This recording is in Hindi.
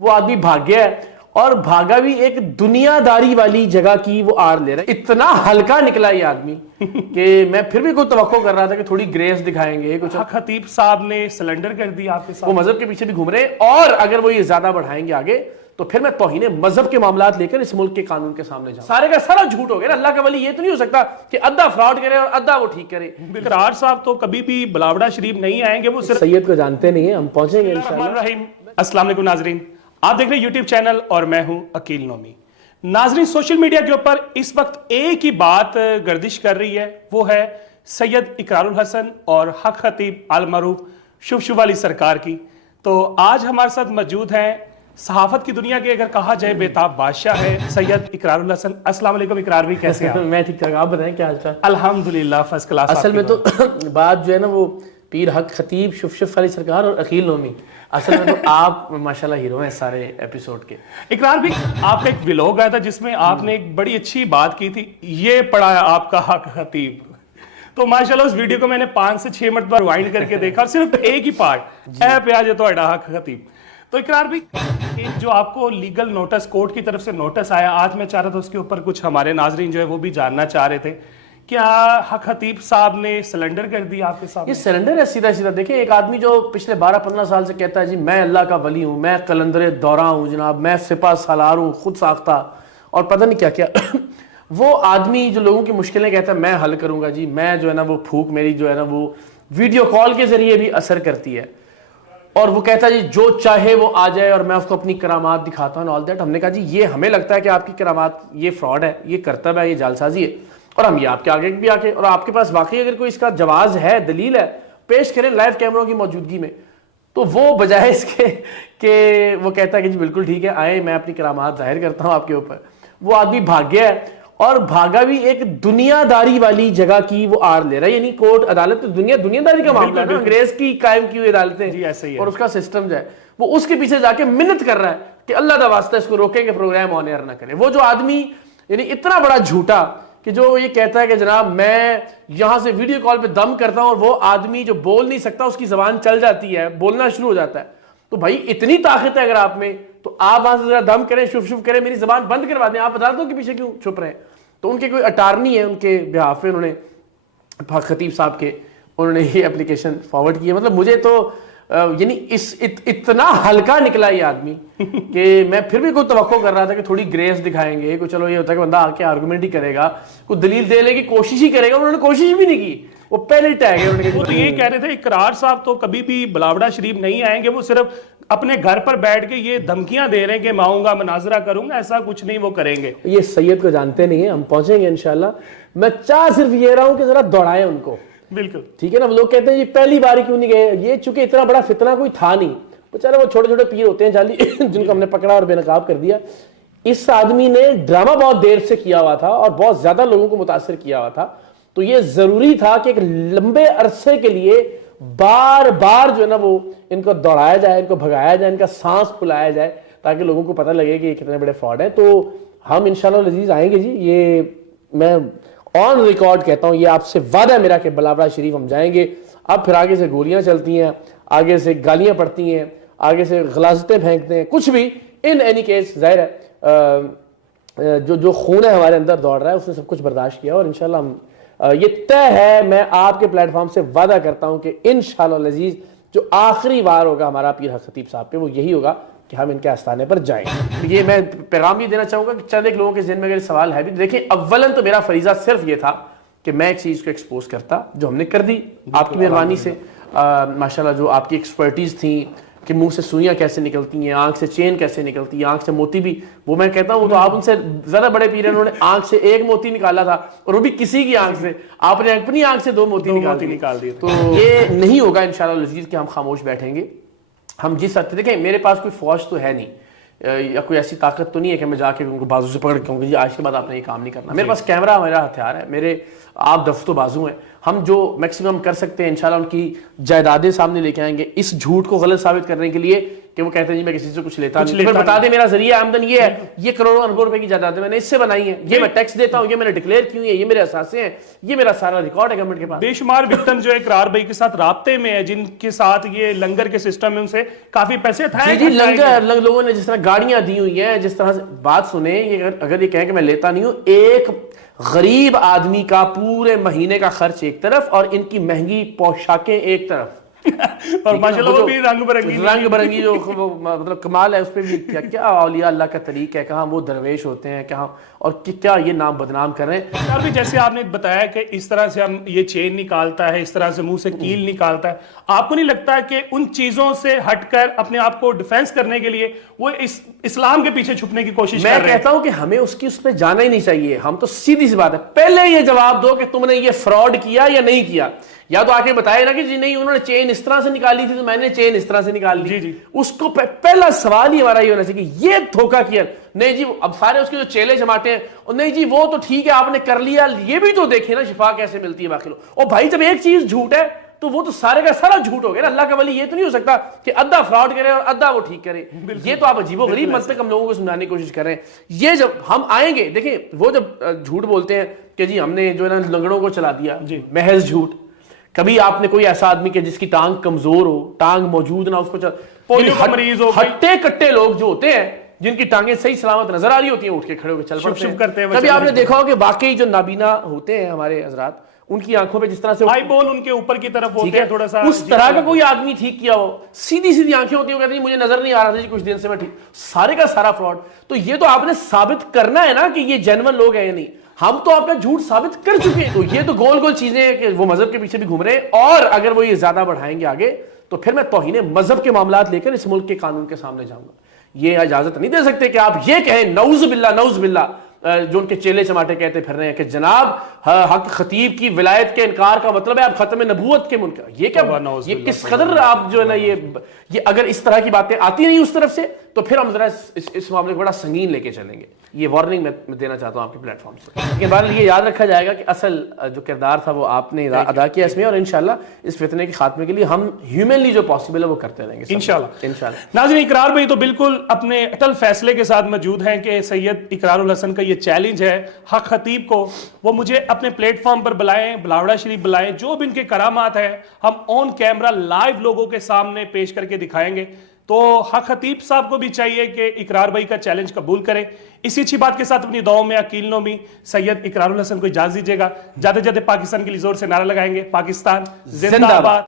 वो आदमी भाग गया है और भागा भी एक दुनियादारी वाली जगह की वो आड़ ले रहा है। इतना हल्का निकला ये आदमी कि मैं फिर भी कोई तवक्को कर रहा था कि थोड़ी ग्रेस दिखाएंगे कुछ। खतीब साहब ने सिलेंडर कर दिया आपके साथ। वो मजहब के पीछे भी घूम रहे हैं और अगर वो ये ज्यादा बढ़ाएंगे आगे तो फिर मैं तौहीने मजहब के मामलात लेकर इस मुल्क के कानून के सामने जाऊं। सारे का सारा झूठ हो गया। अल्लाह का वली ये तो नहीं हो सकता कि अद्धा फ्रॉड करे और अद्धा वो ठीक करे। इकरार साहब तो कभी भी बिलावड़ा शरीफ नहीं आएंगे, वो सिर्फ सैयद को जानते नहीं है, हम पहुंचेंगे इंशाअल्लाह। अस्सलाम वालेकुम नाजरीन, आप देख रहे हैं यूट्यूब चैनल और मैं हूं अकील नोमी। नाजरीन, सोशल मीडिया के ऊपर इस वक्त एक ही बात गर्दिश कर रही है, वो है सैयद इकरारुल हसन और हक खतीब अल मरूफ शुभ शुभ वाली सरकार की। तो आज हमारे साथ मौजूद हैं सहाफत की दुनिया के अगर कहा जाए बेताब बादशाह है सैयद इकरारुल हसन। अस्सलाम वालेकुम इकरार भी, कैसे हैं आप? मैं ठीक ठाक, आप बताएं क्या हाल-चाल? अल्हम्दुलिल्लाह फर्स्ट क्लास। असल में तो बात जो है ना वो पीर हक खतीब शुभ शुभ वाली सरकार और अकील नोमी, असल में तो आप माशाल्लाह हीरो हैं सारे एपिसोड के। इकरार भी, आपका एक व्लॉग आया था जिसमें आपने एक बड़ी अच्छी बात की थी, ये पढ़ा है आपका हक खतीब। तो माशाल्लाह उस वीडियो को मैंने 5 से 6 मरतबा रिवाइंड करके देखा और सिर्फ एक ही पार्ट ऐ पे आज तो हक खतीब। तो इकरार भी, एक जो आपको लीगल नोटिस कोर्ट की तरफ से नोटिस आया, आज मैं चाह रहा था उसके ऊपर कुछ हमारे नाजरीन जो है वो भी जानना चाह रहे थे, क्या हक खतीब साहब ने सिलेंडर कर दिया आपके सामने? ये सिलेंडर है सीधा सीधा। देखें, एक आदमी जो पिछले 12-15 साल से कहता है जी मैं अल्लाह का वली हूँ, मैं कलंदर दौरा हूँ जनाब, मैं सिपा सालार हूँ, खुद साख्ता और पता नहीं क्या क्या वो आदमी जो लोगों की मुश्किलें कहता है मैं हल करूंगा जी, मैं जो है ना वो फूक मेरी जो है ना वो वीडियो कॉल के जरिए भी असर करती है और वो कहता है जी जो चाहे वो आ जाए और मैं उसको अपनी करामात दिखाता हूँ ऑल दैट। हमने कहा जी ये हमें लगता है कि आपकी करामात ये फ्रॉड है, ये करतब है, ये जालसाजी है और हम ये आपके आगे भी आके और आपके पास वाकई अगर कोई इसका जवाज है, दलील है, पेश करें लाइव कैमरों की मौजूदगी में। तो वो बजाय इसके कि वो कहता है कि जी बिल्कुल ठीक है आए, मैं अपनी करामात जाहिर करता हूँ आपके ऊपर, वो आदमी भाग गया है और भागा भी एक दुनियादारी वाली जगह की वो आड़ ले रहा है। यानी कोर्ट अदालत तो दुनियादारी का मामला है ना, अंग्रेज की कायम की हुई अदालतें और उसका सिस्टम जो है वो उसके पीछे जाके मिन्नत कर रहा है कि अल्लाह दा वास्ता इसको रोकेंगे, प्रोग्राम ऑन एयर ना करे। वो जो आदमी यानी इतना बड़ा झूठा कि जो ये कहता है कि जनाब मैं यहां से वीडियो कॉल पे दम करता हूं और वो आदमी जो बोल नहीं सकता उसकी जबान चल जाती है, बोलना शुरू हो जाता है। तो भाई इतनी ताकत है अगर आप में तो आप वहां से जरा दम करें, शुभ शुभ करें, मेरी जबान बंद करवा दें। आप अदालतों के पीछे क्यों छुप रहे हैं? तो उनके कोई अटारनी है, उनके बिहाफ में उन्होंने खतीब साहब के उन्होंने ये एप्लीकेशन फॉरवर्ड की है। मतलब मुझे तो यानी इतना हल्का निकला ये आदमी कि मैं फिर भी कोई तवक्को कर रहा था कि थोड़ी ग्रेस दिखाएंगे, कुछ चलो ये होता है कि बंदा आके आर्गुमेंट ही करेगा, कुछ दलील देने की कोशिश ही करेगा। उन्होंने कोशिश भी नहीं की, वो पहले टैग है। वो तो यही कह रहे थे इकरार साहब तो कभी भी बिलावड़ा शरीफ नहीं आएंगे, वो सिर्फ अपने घर पर बैठ के ये धमकियां दे रहे हैं कि मैं आऊंगा, मनाजरा करूंगा, ऐसा कुछ नहीं वो करेंगे। ये सैयद को जानते नहीं है, हम पहुंचेंगे इंशाल्लाह। मैं चाह सिर्फ ये रहा हूं कि जरा दौड़ाएं उनको, बिल्कुल ठीक है ना। लोग कहते हैं ये पहली बार क्यों नहीं गए, ये चूंकि इतना बड़ा फितना कोई था नहीं, बेचारे वो छोटे छोटे पीर होते हैं जाली जिनको हमने पकड़ा और बेनकाब कर दिया। इस आदमी ने ड्रामा बहुत देर से किया हुआ था और बहुत ज्यादा लोगों को मुतासिर किया हुआ था, तो ये जरूरी था कि एक लंबे अरसे के लिए बार बार जो है ना वो इनको दौड़ाया जाए, इनको भगाया जाए, इनका सांस फुलाया जाए ताकि लोगों को पता लगे कि ये कितने बड़े फ्रॉड है। तो हम इंशाल्लाह लजीज आएंगे जी, ये मैं ऑन रिकॉर्ड कहता हूं, ये आपसे वादा है मेरा कि बिलावड़ा शरीफ हम जाएंगे। अब फिर आगे से गोलियां चलती हैं, आगे से गालियां पड़ती हैं, आगे से गलाजतें फेंकते हैं, कुछ भी, इन एनी केस जाहिर है जो खून है हमारे अंदर दौड़ रहा है उसने सब कुछ बर्दाश्त किया और इंशाल्लाह हम ये तय है, मैं आपके प्लेटफॉर्म से वादा करता हूं कि इंशाल्लाह लजीज जो आखिरी वार होगा हमारा पीर हक खतीब साहब पे वो यही होगा कि हम इनके आस्थाने पर जाएं। ये मैं पैगाम भी देना चाहूंगा कि चंद एक लोगों के ज़हन में अगर सवाल है भी, देखिए अव्वलन तो मेरा फरीजा सिर्फ ये था कि मैं एक चीज़ को एक्सपोज करता, जो हमने कर दी आपकी मेहरबानी से। माशाल्लाह जो आपकी एक्सपर्टीज थी कि मुंह से सुइयां कैसे निकलती हैं, आंख से चेन कैसे निकलती है, आंख से मोती भी, वो मैं कहता हूँ तो आप उनसे ज्यादा बड़े पीर हैं। उन्होंने आंख से एक मोती निकाला था और वो भी किसी की आंख से, आपने अपनी आंख से 2 मोती निकाल दिए। तो ये नहीं होगा इंशाल्लाह लजीज कि हम खामोश बैठेंगे। हम जिस सकते, देखें मेरे पास कोई फौज तो है नहीं या कोई ऐसी ताकत तो नहीं है कि मैं जाके उनको बाजू से पकड़ के कहूँगी जी आज के बाद आपने ये काम नहीं करना। मेरे पास कैमरा, मेरा हथियार है, मेरे आप दफ्तो बाजू हैं। हम जो मैक्सिमम कर सकते हैं इंशाल्लाह उनकी जायदादें सामने लेके आएंगे इस झूठ को गलत साबित करने के लिए कि वो कहते हैं जी मैं किसी से कुछ लेता नहीं, लेता फिर बता दे मेरा जरिया आमदन ये है, ये करोड़ों अरबों रुपए की जायदाद मैंने इससे बनाई है, ये मैं टैक्स देता हूँ, ये मैंने डिक्लेयर की हुई है, ये मेरे असासे हैं, ये मेरा सारा रिकॉर्ड है गवर्नमेंट के पास। बेशुमार विक्टिम जो इकरार भाई के साथ राब्ते में है, जिनके साथ ये लंगर के सिस्टम में उनसे काफी पैसे थे जी लोगों ने जिस तरह गाड़ियां दी हुई हैं, जिस तरह से बात सुने, ये अगर ये कहें कि मैं लेता नहीं हूं, एक गरीब आदमी का पूरे महीने का खर्च एक तरफ और इनकी महंगी पोशाकें एक तरफ और माशाल्लाह वो भी रंग बिरंगी जो मतलब कमाल है, उस पर भी क्या क्या औलिया अल्लाह का तरीका है, कहाँ वो दरवेश होते हैं, कहाँ और क्या ये नाम बदनाम कर रहे हैं। यार भी जैसे आपने बताया कि इस तरह से हम ये चेन निकालता है, इस तरह से मुंह से कील निकालता है, आपको नहीं लगता कि उन चीजों से हटकर अपने आप को डिफेंस करने के लिए वो इस्लाम के पीछे छुपने की कोशिश कर रहे हैं? मैं कहता हूं कि हमें उस पर जाना ही नहीं चाहिए। हम तो सीधी सी बात है, पहले ये जवाब दो कि तुमने ये फ्रॉड किया या नहीं किया, या तो आके बताए ना कि जी नहीं उन्होंने चेन इस तरह से निकाली थी तो मैंने चेन इस तरह से निकाल ली। जी। उसको पहला सवाल ही हमारा ये होना चाहिए कि ये धोखा किया नहीं जी। अब सारे उसके जो चेले जमाते हैं और नहीं जी वो तो ठीक है आपने कर लिया, ये भी तो देखे ना शिफा कैसे मिलती है बाकी लोग। और भाई जब एक चीज झूठ है तो वो तो सारे का सारा झूठ हो गया ना। अल्लाह का वली ये तो नहीं हो सकता कि अद्धा फ्रॉड करे और अद्धा वो ठीक करे। ये तो आप अजीबोगरीब मंतक हम लोगों को समझाने की कोशिश कर रहे हैं। ये जब हम आएंगे, देखिए वो जब झूठ बोलते हैं कि जी हमने जो है ना लंगड़ों को चला दिया, महज झूठ। कभी आपने कोई ऐसा आदमी के जिसकी टांग कमजोर हो, टांग मौजूद ना, उसको मरीज हो, हट्टे कट्टे लोग जो होते हैं जिनकी टांगें सही सलामत नजर आ रही होती हैं, उठ के खड़े होकर चल पड़ते हैं। कभी आपने देखा हो कि वाकई जो नाबीना होते हैं हमारे हजरात, उनकी आंखों पे जिस तरह से आई बॉल उनके ऊपर की तरफ होते हैं, थोड़ा सा उस तरह का कोई आदमी ठीक किया हो, सीधी सीधी आंखें होती हैं, कहते हैं मुझे नजर नहीं आ रहा था जी कुछ दिन से मैं ठीक, सारे का सारा फ्रॉड। तो ये तो आपने साबित करना है ना कि ये जेन्युइन लोग हैं या नहीं। हम तो आपका झूठ साबित कर चुके हैं। तो ये तो गोल गोल चीजें हैं कि वो मजहब के पीछे भी घूम रहे हैं, और अगर वो ये ज्यादा बढ़ाएंगे आगे तो फिर मैं तौहीन मजहब के मामलात लेकर इस मुल्क के कानून के सामने जाऊंगा। ये इजाजत नहीं दे सकते कि आप ये कहें नौज बिल्ला जो उनके चेले चमाटे कहते फिर रहे हैं कि जनाब हक खतीब की विलायत के इनकार का मतलब है आप खत्म नबूवत के मुनकर। ये क्या, ये किस कदर आप जो है ना ये अगर इस तरह की बातें आती नहीं उस तरफ से तो फिर हम जरा इस मामले को बड़ा संगीन लेके चलेंगे। ये वार्निंग मैं देना चाहता हूं आपके प्लेटफॉर्म से। लेकिन बहरहाल ये याद रखा जाएगा कि असल जो किरदार था वो आपने अदा किया इसमें, और इंशाल्लाह इस फितने के खात्मे के लिए हम ह्यूमनली जो पॉसिबल है वो करते रहेंगे इंशाल्लाह। नाज़रीन, इकरार भाई तो बिल्कुल अपने अटल फैसले के साथ मौजूद हैं कि सैयद इकरारुल हसन का ये चैलेंज है हक खतीब को, वो मुझे अपने प्लेटफॉर्म पर बुलाएं, बिलावड़ा शरीफ बुलाएं, जो भी इनके करामात है हम ऑन कैमरा लाइव लोगों के सामने पेश करके दिखाएंगे। तो हक खतीब साहब को भी चाहिए कि इकरार भाई का चैलेंज कबूल करें। इसी अच्छी बात के साथ अपनी दुआओं में अकील नोमी सैयद इकरारुल हसन को इजाजत दीजिएगा। जाते जाते पाकिस्तान के लिए जोर से नारा लगाएंगे, पाकिस्तान जिंदाबाद।